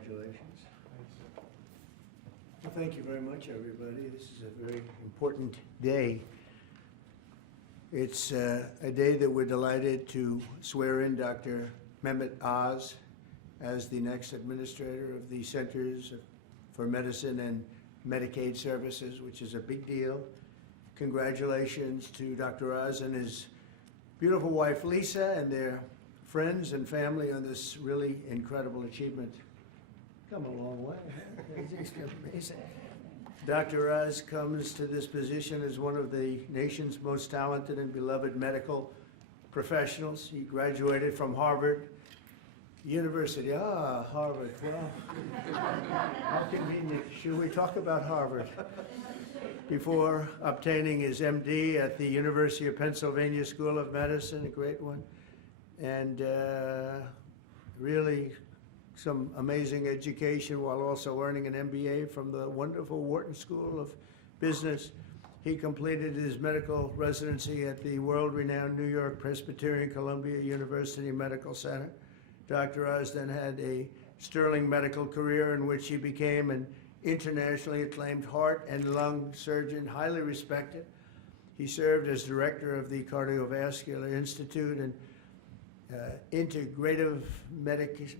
Congratulations. Well, thank you very much, everybody. This is a very important day. It's a day that we're delighted to swear in Dr. Mehmet Oz as the next administrator of the Centers for Medicine and Medicaid Services, which is a big deal. Congratulations to Dr. Oz and his beautiful wife, Lisa, and their friends and family on this really incredible achievement. Come a long way. It's amazing. Dr. Oz comes to this position as one of the nation's most talented and beloved medical professionals. He graduated from Harvard University. Ah, Harvard. Well, how convenient. Should we talk about Harvard? Before obtaining his MD at the University of Pennsylvania School of Medicine, a great one, and really some amazing education while also earning an MBA from the wonderful Wharton School of Business. He completed his medical residency at the world-renowned New York Presbyterian Columbia University Medical Center. Dr. Oz then had a sterling medical career in which he became an internationally acclaimed heart and lung surgeon, highly respected. He served as director of the Cardiovascular Institute and Integrative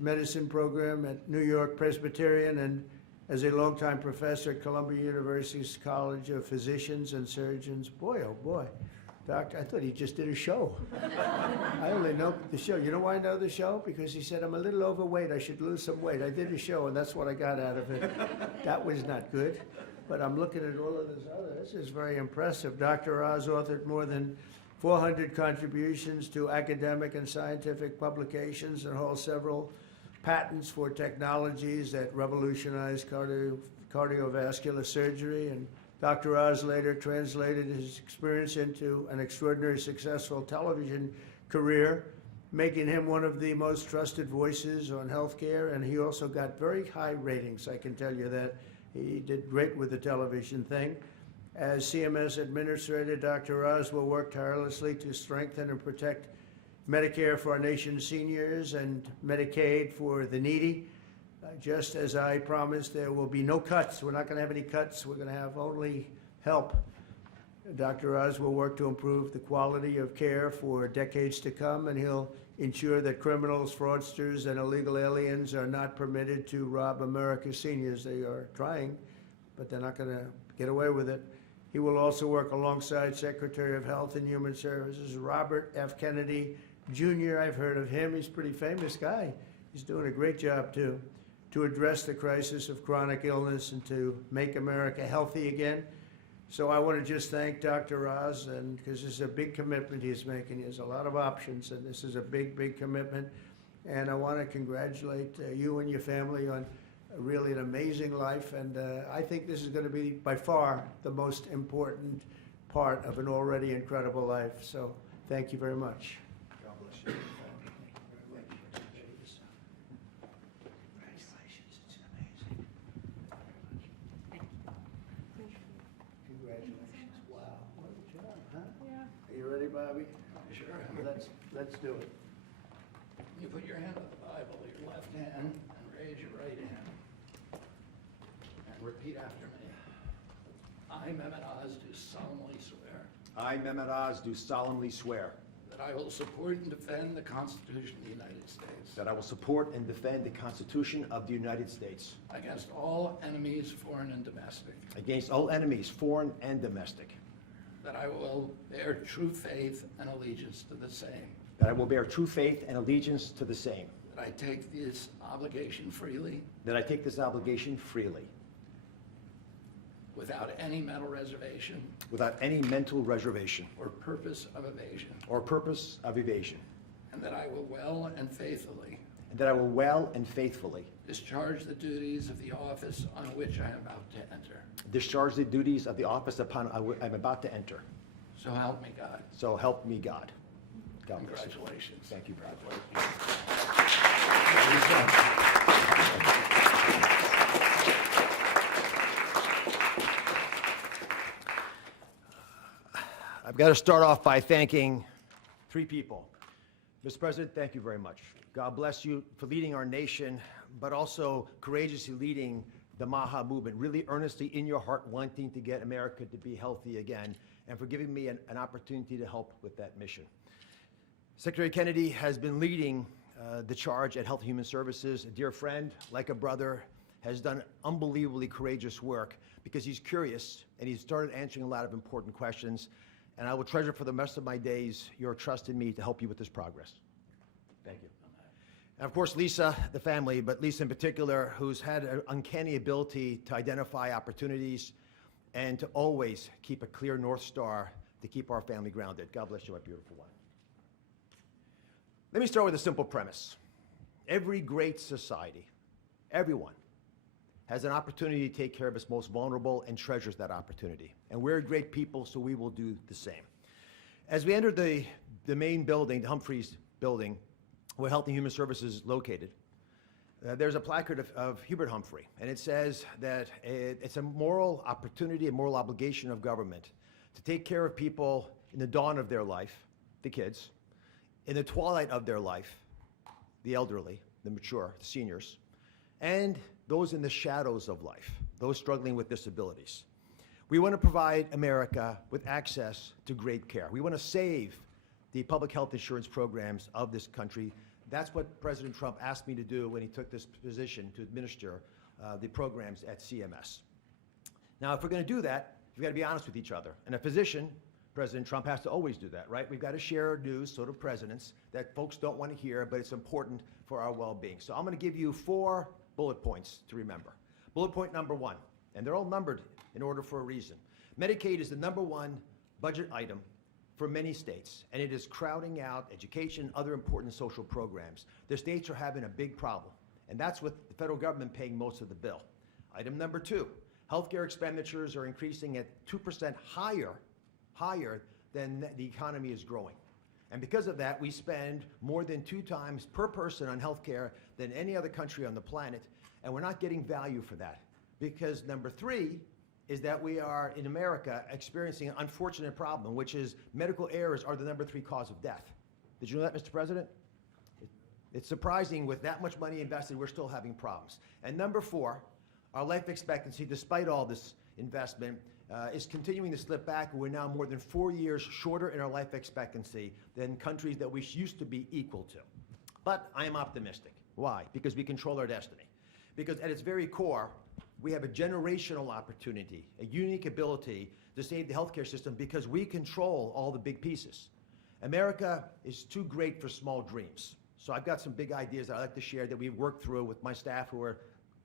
Medicine program at New York Presbyterian, and as a longtime professor at Columbia University's College of Physicians and Surgeons. Boy, oh boy. Doctor, I thought he just did a show. I only know the show. You know why I know the show? Because he said, I'm a little overweight, I should lose some weight. I did a show, and that's what I got out of it. That was not good. But I'm looking at all of this other. This is very impressive. Dr. Oz authored more than 400 contributions to academic and scientific publications and holds several patents for technologies that revolutionize cardiovascular surgery. And Dr. Oz later translated his experience into an extraordinarily successful television career, making him one of the most trusted voices on healthcare. And he also got very high ratings, I can tell you that. He did great with the television thing. As CMS Administrator, Dr. Oz will work tirelessly to strengthen and protect Medicare for our nation's seniors and Medicaid for the needy. Just as I promised, there will be no cuts. We're not going to have any cuts. We're going to have only help. Dr. Oz will work to improve the quality of care for decades to come, and he'll ensure that criminals, fraudsters, and illegal aliens are not permitted to rob America's seniors. They are trying, but they're not going to get away with it. He will also work alongside Secretary of Health and Human Services, Robert F. Kennedy, Jr. I've heard of him. He's a pretty famous guy. He's doing a great job, too, to address the crisis of chronic illness and to make America healthy again. So I want to just thank Dr. Oz, and because this is a big commitment he's making. He has a lot of options, and this is a big, big commitment. And I want to congratulate you and your family on really an amazing life, and I think this is going to be by far the most important part of an already incredible life. So thank you very much. God bless you. Congratulations, it's amazing. Congratulations. Wow, what a job, huh? Yeah. Are you ready, Bobby? Sure. Let's do it. You put your hand on the Bible, your left hand, and raise your right hand. And repeat after me. I, Mehmet Oz, do solemnly swear I, Mehmet Oz, do solemnly swear that I will support and defend the Constitution of the United States that I will support and defend the Constitution of the United States against all enemies, foreign and domestic, against all enemies, foreign and domestic, that I will bear true faith and allegiance to the same, that I will bear true faith and allegiance to the same, that I take this obligation freely that I take this obligation freely, without any mental reservation without any mental reservation or purpose of evasion, or purpose of evasion, and that I will well and faithfully and that I will well and faithfully discharge the duties of the office on which I am about to enter. discharge the duties of the office upon I'm about to enter. So help me God. So help me God. God bless you. Congratulations. Thank you very much. I've got to start off by thanking three people. Mr. President, thank you very much. God bless you for leading our nation but also courageously leading the MAHA movement, really earnestly in your heart wanting to get America to be healthy again, and for giving me an opportunity to help with that mission. Secretary Kennedy has been leading the charge at Health and Human Services. A dear friend, like a brother, has done unbelievably courageous work because he's curious and he's started answering a lot of important questions. And I will treasure for the rest of my days your trust in me to help you with this progress. Thank you. And of course, Lisa, the family, but Lisa in particular, who's had an uncanny ability to identify opportunities and to always keep a clear North Star to keep our family grounded. God bless you, my beautiful one. Let me start with a simple premise. Every great society, everyone, has an opportunity to take care of its most vulnerable and treasures that opportunity. And we're great people, so we will do the same. As we entered the main building, the Humphreys building, where Health and Human Services is located, there's a placard of Hubert Humphrey, and it says that it's a moral opportunity, a moral obligation of government to take care of people in the dawn of their life, the kids, in the twilight of their life, the elderly, the mature, the seniors, and those in the shadows of life, those struggling with disabilities. We want to provide America with access to great care. We want to save the public health insurance programs of this country. That's what President Trump asked me to do when he took this position to administer the programs at CMS. Now, if we're going to do that, we've got to be honest with each other. And a physician, President Trump, has to always do that, right? We've got to share news, so do presidents, that folks don't want to hear, but it's important for our well-being. So I'm going to give you 4 bullet points to remember. Bullet point number 1, and they're all numbered in order for a reason. Medicaid is the #1 budget item for many states, and it is crowding out education, other important social programs. The states are having a big problem, and that's with the federal government paying most of the bill. Item number 2, healthcare expenditures are increasing at 2% higher than the economy is growing. And because of that, we spend more than 2 times per person on healthcare than any other country on the planet, and we're not getting value for that. Because number 3 is that we are, in America, experiencing an unfortunate problem, which is medical errors are the number 3 cause of death. Did you know that, Mr. President? It's surprising, with that much money invested, we're still having problems. And number 4, our life expectancy, despite all this investment, is continuing to slip back. We're now more than 4 years shorter in our life expectancy than countries that we used to be equal to. But I am optimistic. Why? Because we control our destiny. Because at its very core, we have a generational opportunity, a unique ability to save the healthcare system because we control all the big pieces. America is too great for small dreams. So I've got some big ideas that I'd like to share that we've worked through with my staff who are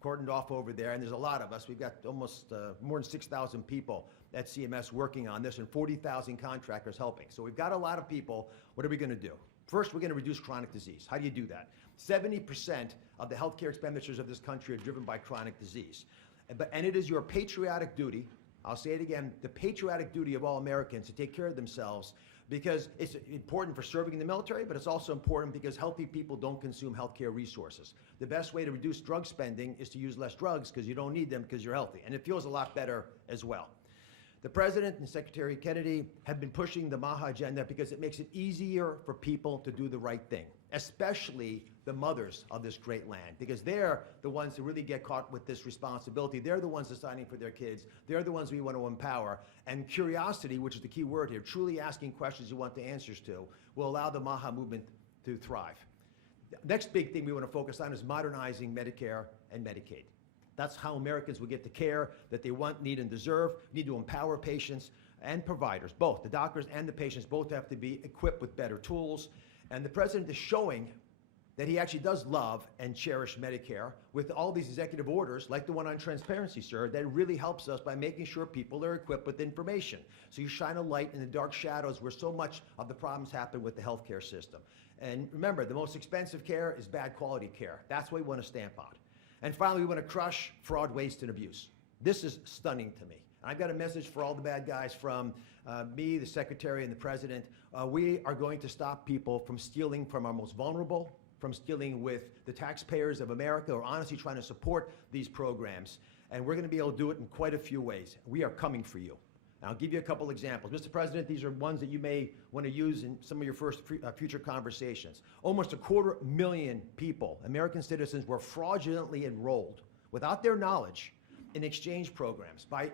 cordoned off over there, and there's a lot of us. We've got almost more than 6,000 people at CMS working on this and 40,000 contractors helping. So we've got a lot of people. What are we going to do? First, we're going to reduce chronic disease. How do you do that? 70% of the healthcare expenditures of this country are driven by chronic disease. And it is your patriotic duty, I'll say it again, the patriotic duty of all Americans to take care of themselves, because it's important for serving in the military, but it's also important because healthy people don't consume healthcare resources. The best way to reduce drug spending is to use less drugs because you don't need them because you're healthy. And it feels a lot better as well. The President and Secretary Kennedy have been pushing the MAHA agenda because it makes it easier for people to do the right thing, especially the mothers of this great land, because they're the ones who really get caught with this responsibility. They're the ones deciding for their kids. They're the ones we want to empower. And curiosity, which is the key word here, truly asking questions you want the answers to, will allow the MAHA movement to thrive. The next big thing we want to focus on is modernizing Medicare and Medicaid. That's how Americans will get the care that they want, need, and deserve. We need to empower patients and providers, both. The doctors and the patients both have to be equipped with better tools. And the President is showing that he actually does love and cherish Medicare with all these executive orders, like the one on transparency, sir, that really helps us by making sure people are equipped with information. So you shine a light in the dark shadows where so much of the problems happen with the healthcare system. And remember, the most expensive care is bad quality care. That's what we want to stamp out. And finally, we want to crush fraud, waste, and abuse. This is stunning to me. I've got a message for all the bad guys from me, the Secretary, and the President. We are going to stop people from stealing from our most vulnerable, from stealing with the taxpayers of America, or honestly trying to support these programs. And we're going to be able to do it in quite a few ways. We are coming for you. I'll give you a couple examples. Mr. President, these are ones that you may want to use in some of your future conversations. Almost 250,000 people, American citizens, were fraudulently enrolled without their knowledge in exchange programs by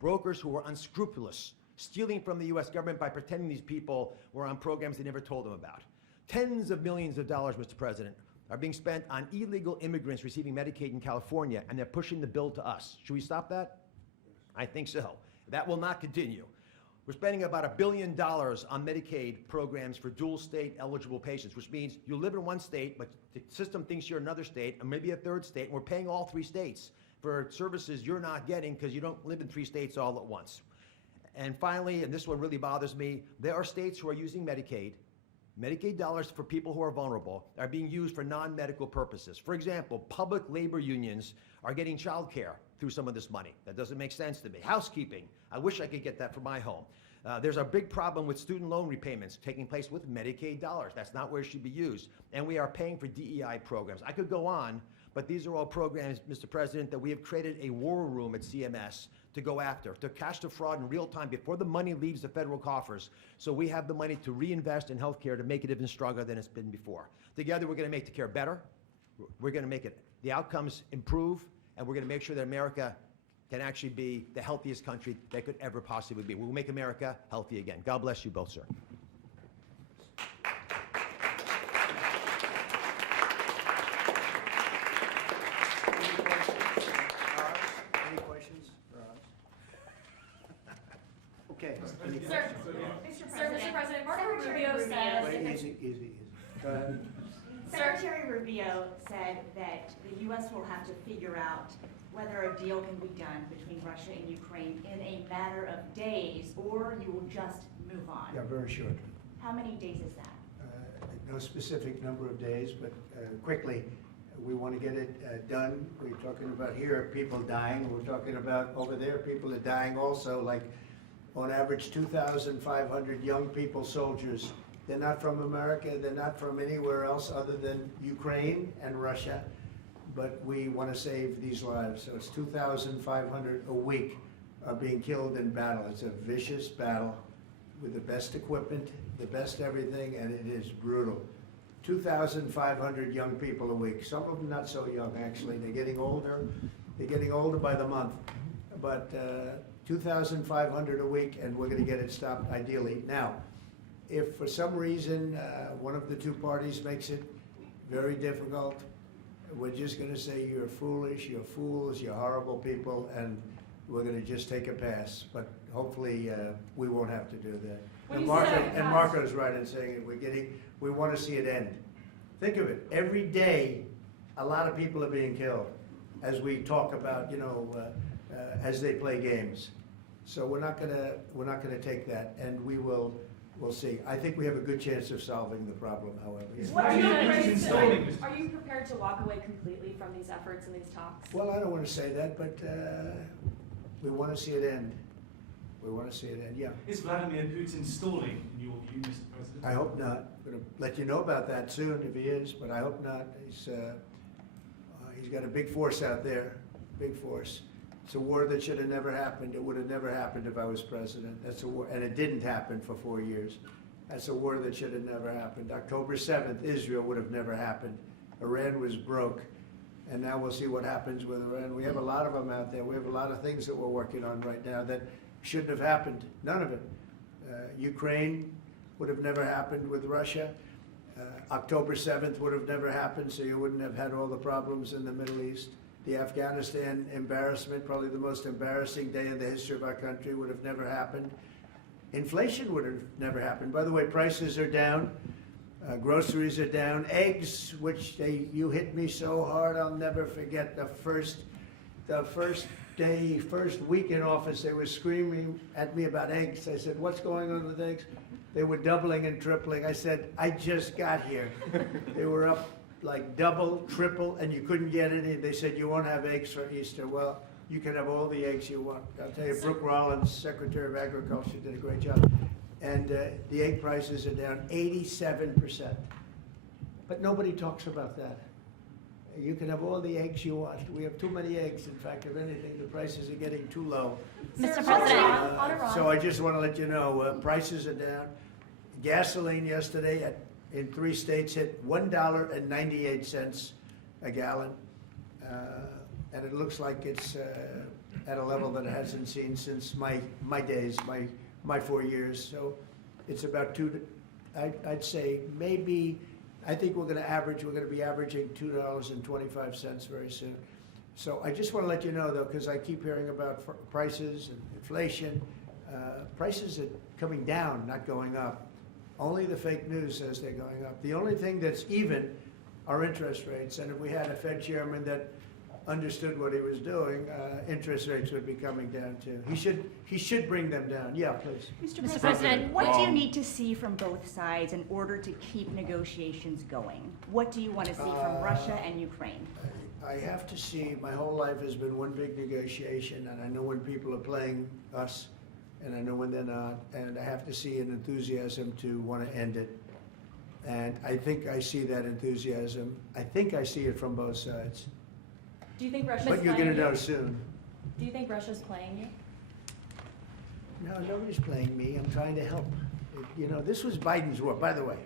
brokers who were unscrupulous, stealing from the U.S. government by pretending these people were on programs they never told them about. Tens of millions of dollars, Mr. President, are being spent on illegal immigrants receiving Medicaid in California, and they're pushing the bill to us. Should we stop that? I think so. That will not continue. We're spending about $1 billion on Medicaid programs for dual state eligible patients, which means you live in one state, but the system thinks you're another state, or maybe a third state, and we're paying all 3 states for services you're not getting because you don't live in 3 states all at once. And finally, and this one really bothers me, there are states who are using Medicaid dollars for people who are vulnerable are being used for non-medical purposes. For example, public labor unions are getting child care through some of this money. That doesn't make sense to me. Housekeeping, I wish I could get that for my home. There's a big problem with student loan repayments taking place with Medicaid dollars. That's not where it should be used. And we are paying for DEI programs. I could go on, but these are all programs, Mr. President, that we have created a war room at CMS to go after, to catch the fraud in real time before the money leaves the federal coffers, so we have the money to reinvest in healthcare to make it even stronger than it's been before. Together, we're going to make the care better. We're going to make the outcomes improve, and we're going to make sure that America can actually be the healthiest country that could ever possibly be. We'll make America healthy again. God bless you both, sir. Any questions for us? Okay. Any Sir, questions? Mr. President, Marco Secretary Rubio says, Wait, easy. Go ahead. Secretary Rubio said that the U.S. will have to figure out whether a deal can be done between Russia and Ukraine in a matter of days, or you will just move on. Yeah, very short. How many days is that? No specific number of days, but quickly, we want to get it done. We're talking about here, people dying. We're talking about over there, people are dying also, like on average 2,500 young people, soldiers. They're not from America, they're not from anywhere else other than Ukraine and Russia, but we want to save these lives. So it's 2,500 a week are being killed in battle. It's a vicious battle with the best equipment, the best everything, and it is brutal. 2,500 young people a week. Some of them not so young, actually. They're getting older. They're getting older by the month. But 2,500 a week, and we're going to get it stopped ideally. Now, if for some reason one of the two parties makes it very difficult, we're just going to say you're foolish, you're fools, you're horrible people, and we're going to just take a pass. But hopefully we won't have to do that. When And you say Marco's right in saying it. We want to see it end. Think of it. Every day, a lot of people are being killed, as we talk about, as they play games. So we're not gonna take that, and we'll see. I think we have a good chance of solving the problem, however. Yeah. What are you Are you prepared to walk away completely from these efforts and these talks? Well, I don't want to say that, but we want to see it end. We want to see it end, yeah. Is Vladimir Putin stalling, in your view, Mr. President? I hope not. I'm going to let you know about that soon if he is, but I hope not. He's got a big force out there, big force. It's a war that should have never happened. It would have never happened if I was president. That's a war, and it didn't happen for 4 years. That's a war that should have never happened. October 7th, Israel would have never happened. Iran was broke, and now we'll see what happens with Iran. We have a lot of them out there. We have a lot of things that we're working on right now that shouldn't have happened. None of it. Ukraine would have never happened with Russia. October 7th would have never happened, so you wouldn't have had all the problems in the Middle East. The Afghanistan embarrassment, probably the most embarrassing day in the history of our country, would have never happened. Inflation would have never happened. By the way, prices are down. Groceries are down. Eggs, which you hit me so hard, I'll never forget the first week in office, they were screaming at me about eggs. I said, what's going on with eggs? They were doubling and tripling. I said, I just got here. They were up like double, triple, and you couldn't get any. They said, you won't have eggs for Easter. Well, you can have all the eggs you want. I'll tell you, Brooke Rollins, Secretary of Agriculture, did a great job. And the egg prices are down 87%. But nobody talks about that. You can have all the eggs you want. We have too many eggs. In fact, if anything, the prices are getting too low. Mr. Sir, President, Uh, on Iran. So I just want to let you know, prices are down. Gasoline yesterday in 3 states hit $1.98 a gallon. And it looks like it's at a level that it hasn't seen since my days, my 4 years. So it's about I'd say maybe, I think we're going to be averaging $2.25 very soon. So I just want to let you know, though, because I keep hearing about prices and inflation. Prices are coming down, not going up. Only the fake news says they're going up. The only thing that's even are interest rates. And if we had a Fed chairman that understood what he was doing, interest rates would be coming down too. He should bring them down. Yeah, please. Mr. President, what do you need to see from both sides in order to keep negotiations going? What do you want to see from Russia and Ukraine? I have to see, my whole life has been one big negotiation, and I know when people are playing us, and I know when they're not, and I have to see an enthusiasm to want to end it. And I think I see that enthusiasm. I think I see it from both sides. Do you think Russia's But you're playing going to you? know soon. Do you think Russia's playing you? No, nobody's playing me. I'm trying to help. You know, this was Biden's war, by the way.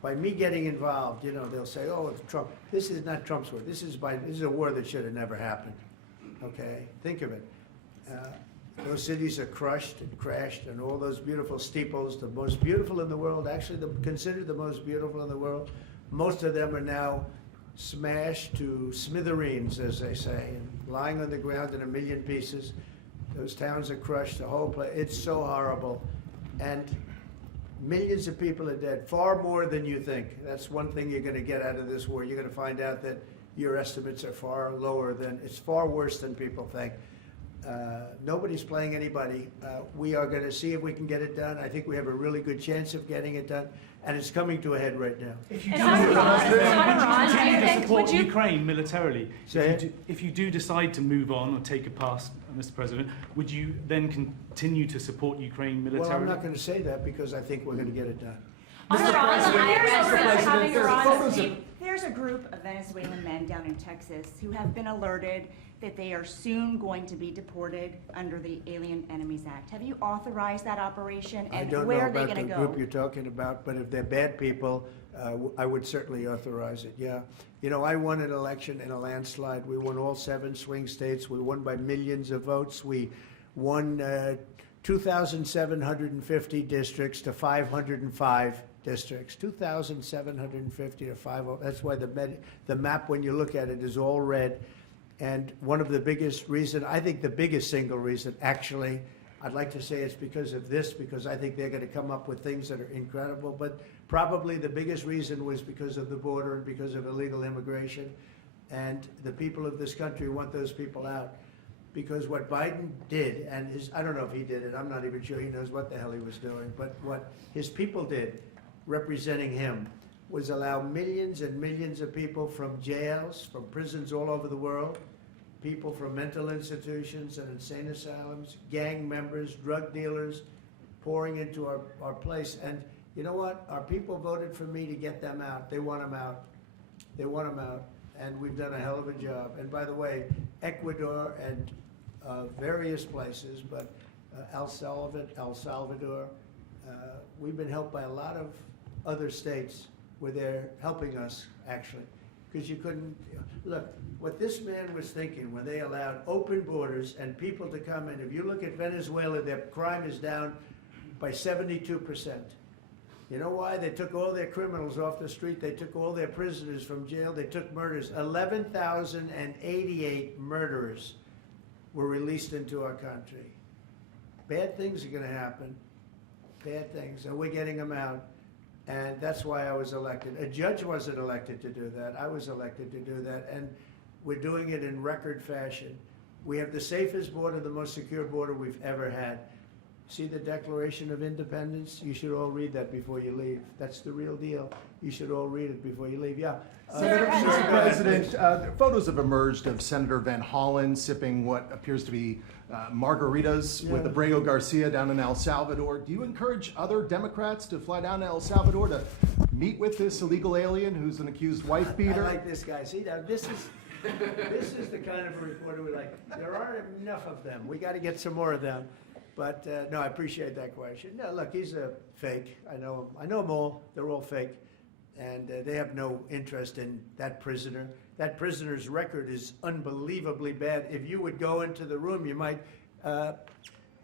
By me getting involved, you know, they'll say, oh, it's Trump. This is not Trump's war. This is Biden. This is a war that should have never happened. Okay? Think of it. Those cities are crushed and crashed, and all those beautiful steeples, the most beautiful in the world, actually considered the most beautiful in the world, most of them are now smashed to smithereens, as they say, and lying on the ground in a million pieces. Those towns are crushed, the whole place. It's so horrible. And millions of people are dead, far more than you think. That's one thing you're going to get out of this war. You're going to find out that your estimates are far lower than, it's far worse than people think. Nobody's playing anybody. We are going to see if we can get it done. I think we have a really good chance of getting it done, and it's coming to a head right now. If you And do on Iran, would do you you continue to think- support would you- Ukraine militarily? Say If you do decide to move on or take a pass, Mr. President, would you then continue to support Ukraine militarily? Well, I'm not going to say that because I think we're going to get it done. On Iran, having Iran There's a group of Venezuelan men down in Texas who have been alerted that they are soon going to be deported under the Alien Enemies Act. Have you authorized that operation, I and don't know where are they about going the to go? group you're talking about, but if they're bad people, I would certainly authorize it, yeah. You know, I won an election in a landslide. We won all 7 swing states. We won by millions of votes. We won 2,750 districts to 505 districts. 2,750 to 505. That's why the map, when you look at it, is all red. And one of the biggest reason, I think the biggest single reason, actually, I'd like to say it's because of this, because I think they're going to come up with things that are incredible. But probably the biggest reason was because of the border and because of illegal immigration. And the people of this country want those people out. Because what Biden did, and I don't know if he did it, I'm not even sure he knows what the hell he was doing, but what his people did, representing him, was allow millions and millions of people from jails, from prisons all over the world, people from mental institutions and insane asylums, gang members, drug dealers, pouring into our place. And you know what? Our people voted for me to get them out. They want them out. They want them out. And we've done a hell of a job. And by the way, Ecuador and various places, but El Salvador, we've been helped by a lot of other states where they're helping us, actually. Because you couldn't, look, what this man was thinking when they allowed open borders and people to come in, if you look at Venezuela, their crime is down by 72%. You know why? They took all their criminals off the street. They took all their prisoners from jail. They took murders. 11,088 murderers were released into our country. Bad things are going to happen. Bad things. And we're getting them out. And that's why I was elected. A judge wasn't elected to do that. I was elected to do that. And we're doing it in record fashion. We have the safest border, the most secure border we've ever had. See the Declaration of Independence? You should all read that before you leave. That's the real deal. You should all read it before you leave. Yeah. Mr. President, photos have emerged of Senator Van Hollen sipping what appears to be margaritas with Yeah. Abrego Garcia down in El Salvador. Do you encourage other Democrats to fly down to El Salvador to meet with this illegal alien who's an accused wife I beater? like this guy. See, now this is the kind of a reporter we like. There aren't enough of them. We got to get some more of them. But no, I appreciate that question. No, look, he's a fake. I know him. I know them all. They're all fake, and they have no interest in that prisoner. That prisoner's record is unbelievably bad. If you would go into the room, you might,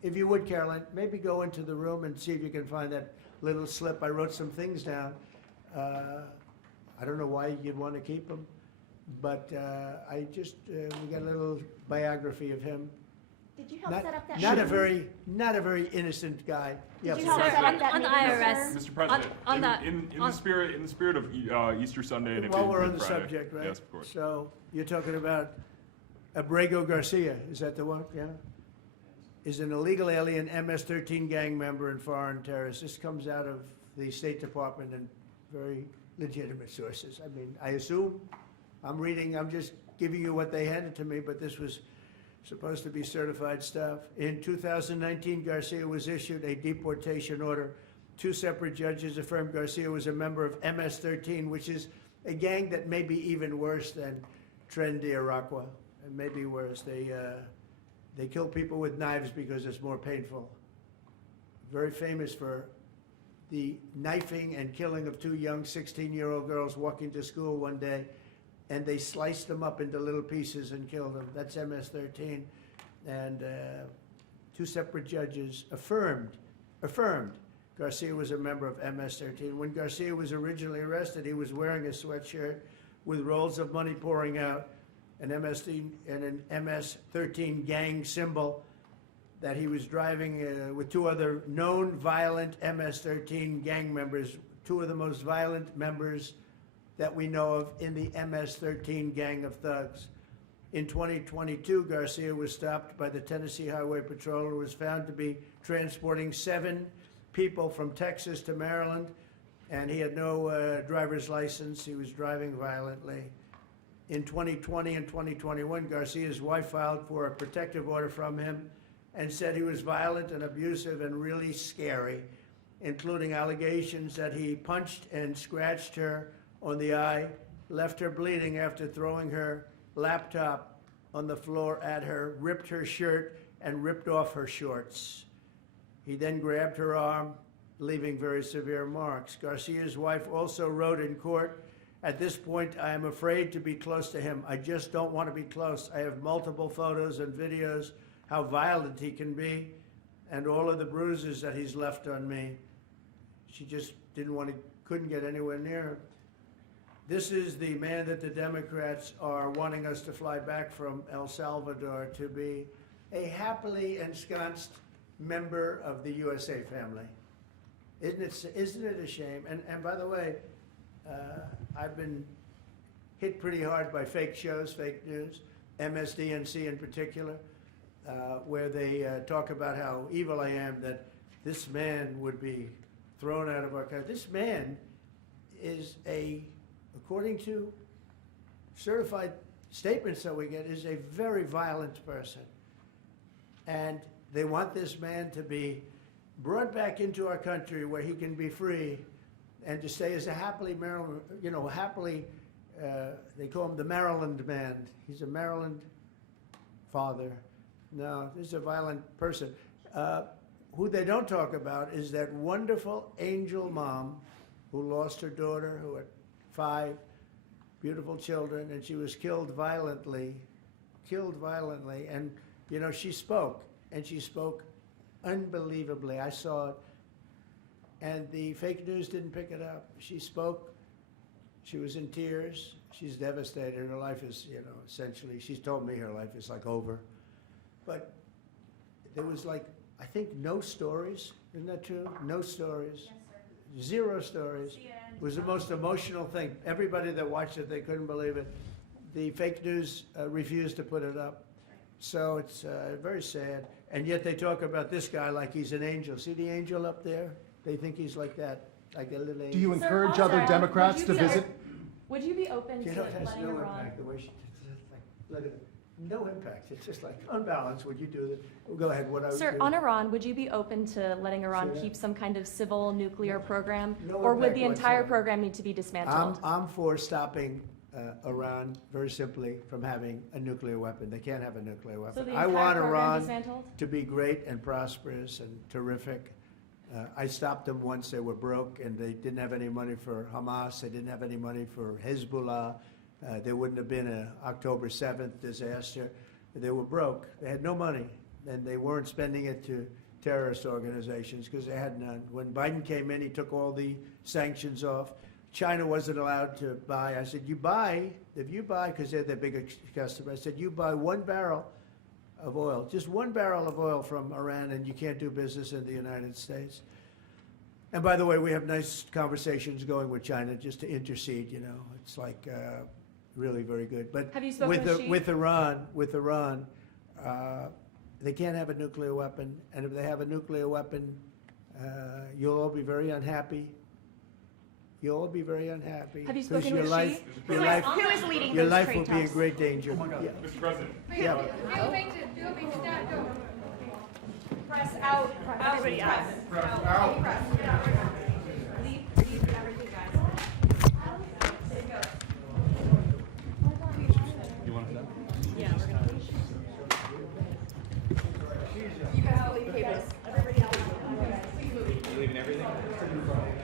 if you would, Caroline, maybe go into the room and see if you can find that little slip. I wrote some things down. I don't know why you'd want to keep them, but I just we got a little biography of him. Did you help Not, set up that? not a very innocent guy. Yeah, Did you help set up that on the meeting, IRS. sir? Mr. President, on the- in on- the spirit of Easter Sunday and it while being we're on Good the Friday. subject, right? Yes, of course. So you're talking about Abrego Garcia, is that the one? Yeah. Is an illegal alien MS-13 gang member and foreign terrorist. This comes out of the State Department and very legitimate sources. I mean, I assume, I'm just giving you what they handed to me, but this was supposed to be certified stuff. In 2019, Garcia was issued a deportation order. 2 separate judges affirmed Garcia was a member of MS-13, which is a gang that may be even worse than Tren de Aragua. It may be worse. They kill people with knives because it's more painful. Very famous for the knifing and killing of 2 young 16-year-old girls walking to school one day, and they sliced them up into little pieces and killed them. That's MS-13. And 2 separate judges affirmed Garcia was a member of MS-13. When Garcia was originally arrested, he was wearing a sweatshirt with rolls of money pouring out, an MS-13 gang symbol that he was driving with 2 other known violent MS-13 gang members, 2 of the most violent members that we know of in the MS-13 gang of thugs. In 2022, Garcia was stopped by the Tennessee Highway Patrol and was found to be transporting 7 people from Texas to Maryland, and he had no driver's license. He was driving violently. In 2020 and 2021, Garcia's wife filed for a protective order from him and said he was violent and abusive and really scary, including allegations that he punched and scratched her on the eye, left her bleeding after throwing her laptop on the floor at her, ripped her shirt, and ripped off her shorts. He then grabbed her arm, leaving very severe marks. Garcia's wife also wrote in court, "At this point, I am afraid to be close to him. I just don't want to be close. I have multiple photos and videos how violent he can be and all of the bruises that he's left on me." She just couldn't get anywhere near him. This is the man that the Democrats are wanting us to fly back from El Salvador to be a happily ensconced member of the USA family. Isn't it a shame? And by the way, I've been hit pretty hard by fake shows, fake news, MSDNC in particular, where they talk about how evil I am, that this man would be thrown out of our country. This man is according to certified statements that we get, is a very violent person. And they want this man to be brought back into our country where he can be free and to stay as a happily Maryland, they call him the Maryland man. He's a Maryland father. No, this is a violent person. Who they don't talk about is that wonderful angel mom who lost her daughter, who had 5 beautiful children, and she was killed violently. And, she spoke, and she spoke unbelievably. I saw it, and the fake news didn't pick it up. She spoke. She was in tears. She's devastated. Her life is, essentially, she's told me her life is like over. But there was I think no stories. Isn't that true? No stories. Yes, sir. 0 stories. It was the most emotional thing. Everybody that watched it, they couldn't believe it. The fake news refused to put it up. So it's very sad. And yet they talk about this guy like he's an angel. See the angel up there? They think he's like that, like a little angel. Do you Sir, encourage also, other Democrats would to you be- visit? Would you be open You to know, it has letting no Iran? impact, the way she, it's just like, let it, no impact. It's just like unbalanced. Would you do that? Go ahead, what I would Sir, do. on Iran, would you be open to letting Iran Say that? keep some kind of civil nuclear program? No Or would impact the entire whatsoever. program need to be dismantled? I'm for stopping Iran, very simply, from having a nuclear weapon. They can't have a nuclear So weapon. the I entire want program Iran dismantled? to be great and prosperous and terrific. I stopped them once they were broke and they didn't have any money for Hamas. They didn't have any money for Hezbollah. There wouldn't have been an October 7th disaster. They were broke. They had no money, and they weren't spending it to terrorist organizations because they had none. When Biden came in, he took all the sanctions off. China wasn't allowed to buy. I said, if you buy, because they're their biggest customer, I said, you buy 1 barrel of oil, just 1 barrel of oil from Iran, and you can't do business in the United States. And by the way, we have nice conversations going with China just to intercede, you know. It's like really very good. But Have you spoken with Xi? with Iran, they can't have a nuclear weapon. And if they have a nuclear weapon, you'll all be very unhappy. You'll all be very unhappy. Have you 'cause spoken your with life, Xi? your life, Who is leading your those life trade will be in talks? great danger. Yeah. Mr. President. Yeah. Press out, everybody out. Press. Leave everything, guys. You want to? Yeah, we're gonna. You guys will leave tables. Everybody else. Please move. You leaving everything?